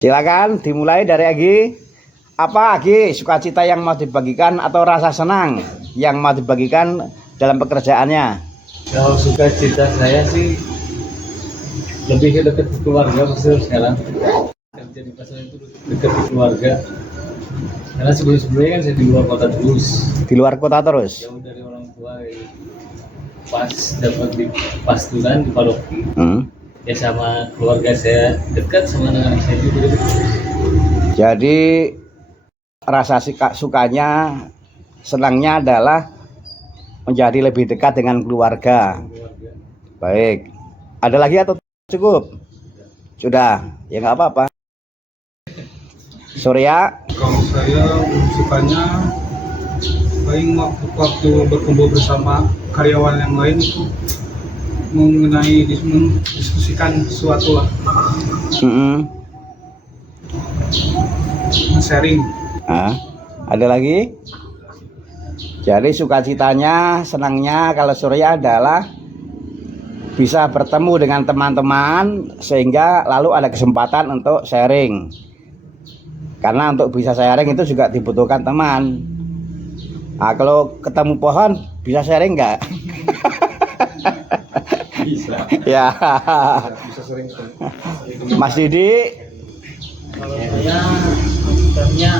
Silakan dimulai dari Agi. Apa Agi sukacita yang mau dibagikan atau rasa senang yang mau dibagikan dalam pekerjaannya? Kalau sukacita saya sih lebih ke dekat keluarga maksudnya sekarang. Kerja di pasar itu dekat keluarga. Karena sebelumnya kan saya di luar kota terus. Di luar kota terus? Jauh dari orang tua. Pas dapat di pasturan di paroki. Ya sama keluarga saya dekat, sama dengan saya juga dekat. Jadi rasa sukanya, senangnya adalah menjadi lebih dekat dengan keluarga. Baik, ada lagi atau cukup? Sudah, ya nggak apa-apa. Surya? Kalau saya sukanya paling waktu berkumpul bersama karyawan yang lain itu mengenai mendiskusikan sesuatu lah, sharing. Ada lagi? Jadi sukacitanya, senangnya kalau Surya adalah bisa bertemu dengan teman-teman sehingga lalu ada kesempatan untuk sharing. Karena untuk bisa sharing itu juga dibutuhkan teman. Nah, kalau ketemu pohon bisa sharing nggak? Bisa. Ya. Bisa sering. Mas Didi? Kalau saya sebenarnya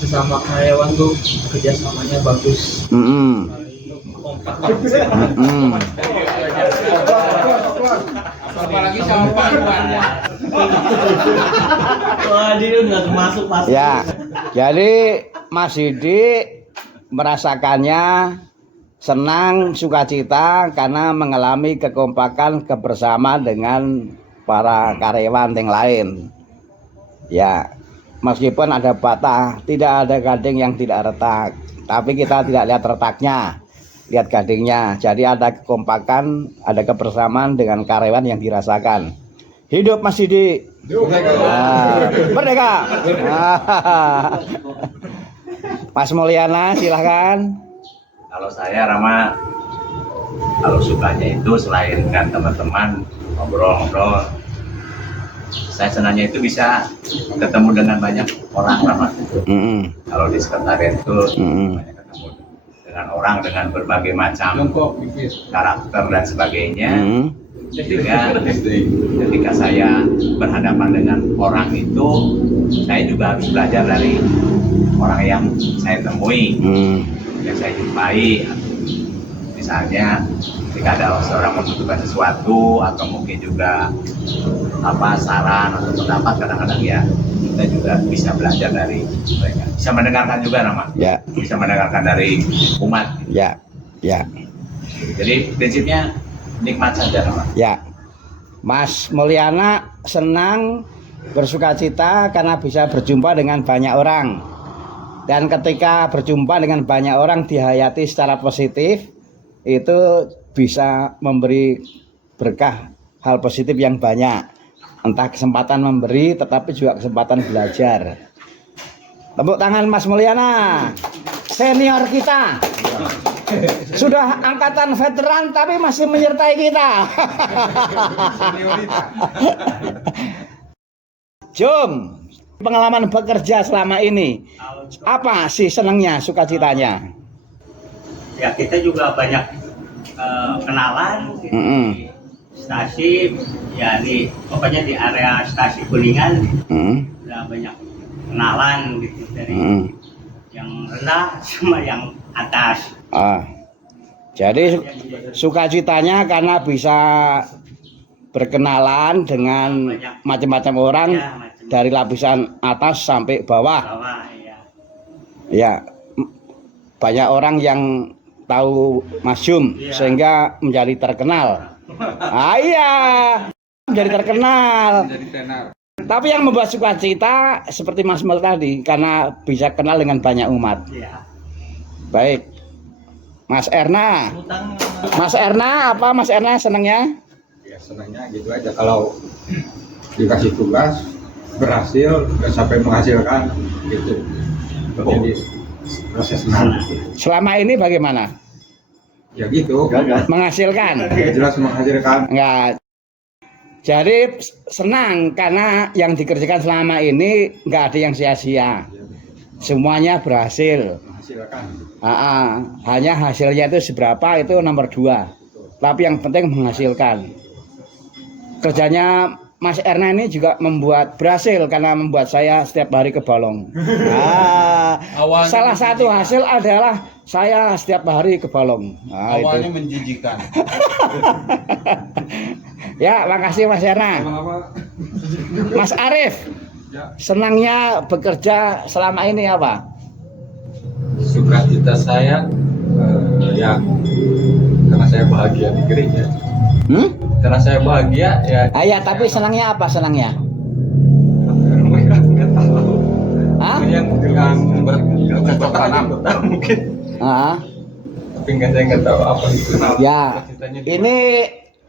sesama karyawan tuh kerjasamanya bagus. Kompak. Apalagi sama perempuannya. Wah, dia nggak termasuk pasti. Ya. Jadi Mas Didi merasakannya senang, sukacita karena mengalami kekompakan kebersamaan dengan para karyawan yang lain. Ya, meskipun ada batah, tidak ada gading yang tidak retak, tapi kita tidak lihat retaknya, lihat gadingnya. Jadi ada kekompakan, ada kebersamaan dengan karyawan yang dirasakan. Hidup Mas Didi. Merdeka. Mas Mulyana, silahkan. Kalau saya Rama, kalau sukanya itu selain dengan teman-teman ngobrol-ngobrol, saya senangnya itu bisa ketemu dengan banyak orang Rama. Kalau di sekretariat itu banyak ketemu dengan orang dengan berbagai macam karakter dan sebagainya. Sehingga ketika saya berhadapan dengan orang itu, saya juga harus belajar dari orang yang saya temui, yang saya jumpai. Misalnya ketika ada seorang membutuhkan sesuatu atau mungkin juga saran atau pendapat, kadang-kadang ya kita juga bisa belajar dari mereka, bisa mendengarkan juga Ya. bisa mendengarkan dari umat. Ya. Jadi prinsipnya nikmat saja Rama. Ya. Mas Mulyana senang, bersukacita karena bisa berjumpa dengan banyak orang. Dan ketika berjumpa dengan banyak orang dihayati secara positif, itu bisa memberi berkah hal positif yang banyak. Entah kesempatan memberi, tetapi juga kesempatan belajar. Tepuk tangan Mas Mulyana, senior kita. Sudah angkatan veteran tapi masih menyertai kita. Jom, pengalaman bekerja selama ini, apa sih senangnya, sukacitanya? Ya kita juga banyak kenalan di stasi, ya pokoknya di area stasi Kuningan udah banyak kenalan gitu dari yang rendah sama yang atas. Jadi sukacitanya karena bisa berkenalan dengan macam-macam orang, Ya, dari lapisan atas sampai bawah. Ya. Ya, banyak orang yang tahu Mas Jum, sehingga menjadi terkenal. Iya, menjadi terkenal. Tapi yang membuat sukacita seperti Mas Mel tadi, karena bisa kenal dengan banyak umat. Iya. Baik, Mas Erna. Mas Erna, apa Mas Erna senangnya? Ya senangnya gitu aja kalau dikasih tugas berhasil dan sampai menghasilkan gitu. Jadi proses senang. Selama ini bagaimana? Ya gitu. Menghasilkan? Jelas menghasilkan. Enggak. Jadi senang karena yang dikerjakan selama ini nggak ada yang sia-sia. Semuanya berhasil. Menghasilkan. Hanya hasilnya itu seberapa itu nomor 2. Tapi yang penting menghasilkan. Kerjanya Mas Erna ini juga berhasil karena membuat saya setiap hari ke Balong. Salah satu hasil adalah saya setiap hari ke Balong. Awalnya itu. menjijikan. Ya, makasih Mas Erna. Lama-lama Mas Arif, ya senangnya bekerja selama ini apa? sukacita saya ya karena saya bahagia di gereja. Karena saya bahagia ya. Ya, tapi senangnya apa senangnya? Nggak tahu. Hah? Yang bertanam mungkin. Tapi saya nggak tahu apa itu. Ya, Sukacitanya di ini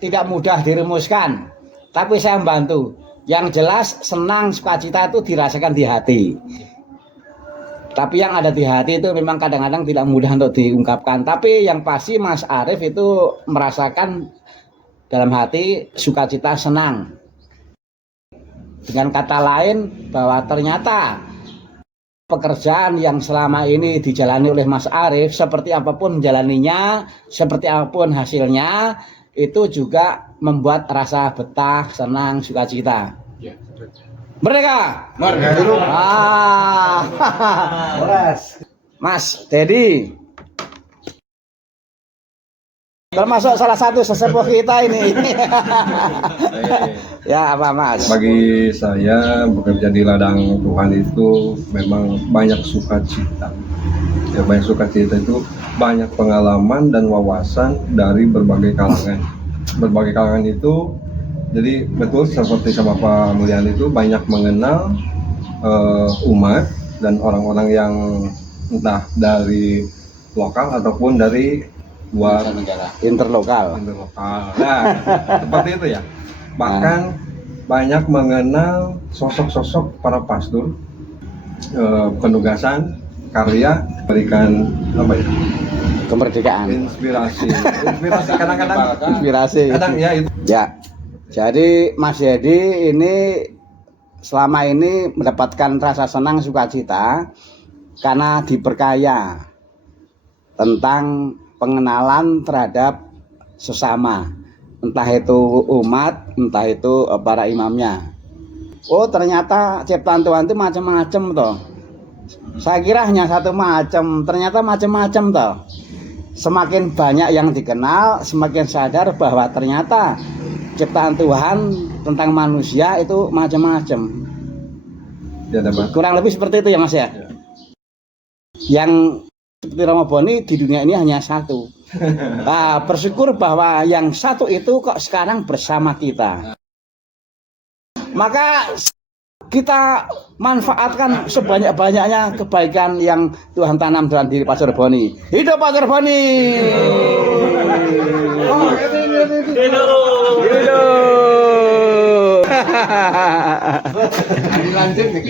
tidak mudah dirumuskan, tapi saya membantu. Yang jelas senang sukacita itu dirasakan di hati. Tapi yang ada di hati itu memang kadang-kadang tidak mudah untuk diungkapkan. Tapi yang pasti Mas Arif itu merasakan dalam hati sukacita senang. Dengan kata lain bahwa ternyata pekerjaan yang selama ini dijalani oleh Mas Arif, seperti apapun menjalaninya, seperti apapun hasilnya, itu juga membuat rasa betah, senang, sukacita. Ya. Merdeka! Merdeka! Mas Dedi, termasuk salah satu sesepuh kita ini. Ya, apa Mas? Bagi saya bekerja di ladang Tuhan itu memang banyak sukacita. Ya, banyak sukacita itu banyak pengalaman dan wawasan dari berbagai kalangan. Berbagai kalangan itu jadi betul seperti sama Pak Mulyan itu banyak mengenal umat dan orang-orang yang entah dari lokal ataupun dari luar Negara interlokal. Nah, seperti itu ya. Bahkan banyak mengenal sosok-sosok para pastor, penugasan, karya, berikan apa ya? Kemerdekaan. Inspirasi kadang-kadang Inspirasi. kadang ya itu. Ya. Jadi Mas Dedi ini selama ini mendapatkan rasa senang sukacita karena diperkaya tentang pengenalan terhadap sesama, entah itu umat, entah itu para imamnya. Oh, ternyata ciptaan Tuhan itu macam-macam toh. Saya kira hanya satu macam, ternyata macam-macam toh. Semakin banyak yang dikenal, semakin sadar bahwa ternyata ciptaan Tuhan tentang manusia itu macam-macam. Ya, dapat. Kurang lebih seperti itu ya Mas ya. Ya. Yang seperti Romo Boni di dunia ini hanya satu. Nah, bersyukur bahwa yang satu itu kok sekarang bersama kita. Maka kita manfaatkan sebanyak-banyaknya kebaikan yang Tuhan tanam dalam diri Pastor Boni. Hidup Pastor Boni.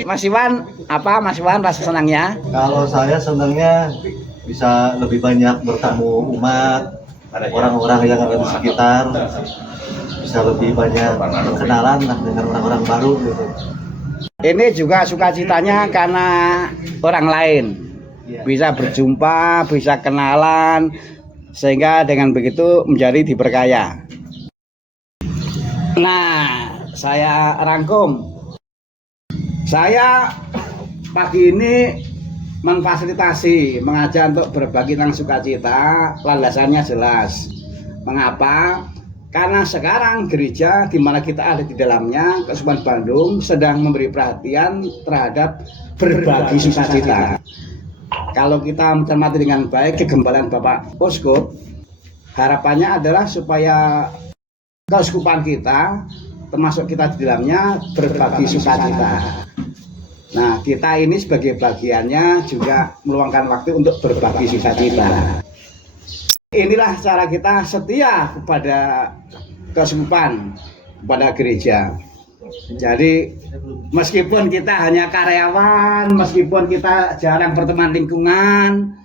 Mas Iwan, apa Mas Iwan rasa senangnya? Kalau saya senangnya bisa lebih banyak bertemu umat, orang-orang yang ada di sekitar, bisa lebih banyak berkenalan lah dengan orang-orang baru gitu. Ini juga sukacitanya karena orang lain. Bisa berjumpa, bisa kenalan, sehingga dengan begitu menjadi diberkaya. Nah, saya rangkum. Saya pagi ini memfasilitasi, mengajak untuk berbagi tentang sukacita. Landasannya jelas. Mengapa? Karena sekarang gereja di mana kita ada di dalamnya, Keuskupan Bandung, sedang memberi perhatian terhadap berbagi sukacita. Kalau kita mencermati dengan baik kegembalaan Bapak Uskup, harapannya adalah supaya keuskupan kita termasuk kita di dalamnya berbagi sukacita. Nah, kita ini sebagai bagiannya juga meluangkan waktu untuk berbagi sukacita. Inilah cara kita setia kepada keuskupan, kepada gereja. Jadi meskipun kita hanya karyawan, meskipun kita jarang berteman lingkungan,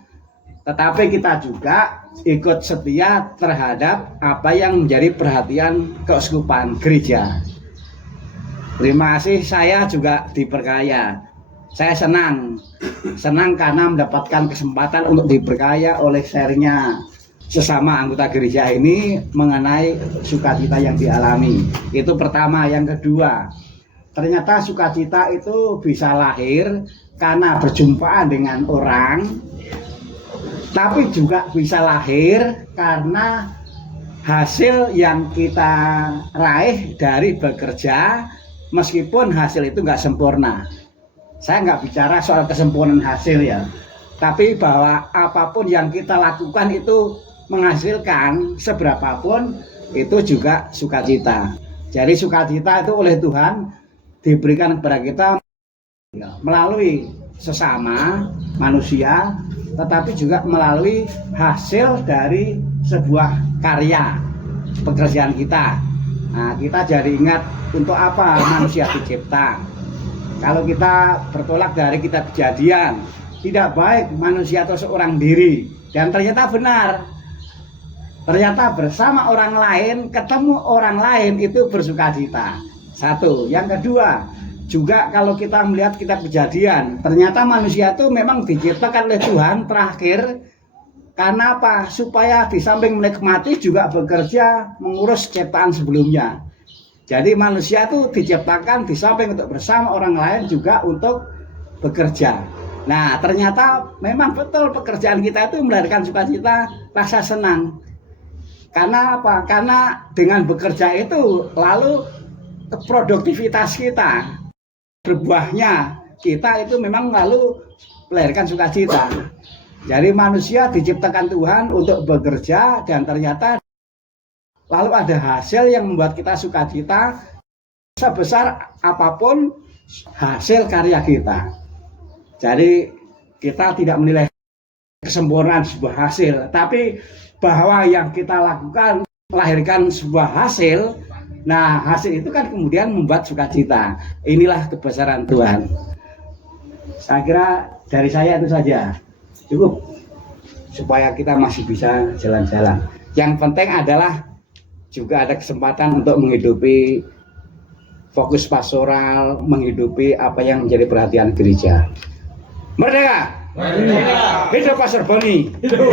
tetapi kita juga ikut setia terhadap apa yang menjadi perhatian keuskupan gereja. Terima kasih, saya juga diperkaya. Saya senang karena mendapatkan kesempatan untuk diperkaya oleh sharingnya sesama anggota gereja ini mengenai sukacita yang dialami. Itu pertama. Yang kedua, ternyata sukacita itu bisa lahir karena berjumpaan dengan orang, tapi juga bisa lahir karena hasil yang kita raih dari bekerja, meskipun hasil itu nggak sempurna. Saya nggak bicara soal kesempurnaan hasil ya, tapi bahwa apapun yang kita lakukan itu menghasilkan seberapapun itu juga sukacita. Jadi sukacita itu oleh Tuhan diberikan kepada kita melalui sesama manusia, tetapi juga melalui hasil dari sebuah karya pekerjaan kita. Nah, kita jadi ingat untuk apa manusia dicipta. Kalau kita bertolak dari kitab Kejadian, tidak baik manusia atau seorang diri, dan ternyata benar. Ternyata bersama orang lain, ketemu orang lain itu bersukacita. Satu. Yang kedua, juga kalau kita melihat kitab Kejadian, ternyata manusia itu memang diciptakan oleh Tuhan terakhir. Karena apa? Supaya di samping menikmati juga bekerja mengurus ciptaan sebelumnya. Jadi manusia itu diciptakan di samping untuk bersama orang lain juga untuk bekerja. Nah, ternyata memang betul pekerjaan kita itu melahirkan sukacita, rasa senang. Karena apa? Karena dengan bekerja itu lalu produktivitas kita, berbuahnya kita itu memang lalu melahirkan sukacita. Jadi manusia diciptakan Tuhan untuk bekerja, dan ternyata lalu ada hasil yang membuat kita sukacita sebesar apapun hasil karya kita. Jadi kita tidak menilai kesempurnaan sebuah hasil, tapi bahwa yang kita lakukan melahirkan sebuah hasil. Nah, hasil itu kan kemudian membuat sukacita. Inilah kebesaran Tuhan. Saya kira dari saya itu saja. Cukup supaya kita masih bisa jalan-jalan. Yang penting adalah juga ada kesempatan untuk menghidupi fokus pastoral, menghidupi apa yang menjadi perhatian gereja. Merdeka! Merdeka! Hidup Pastor Boni! Hidup!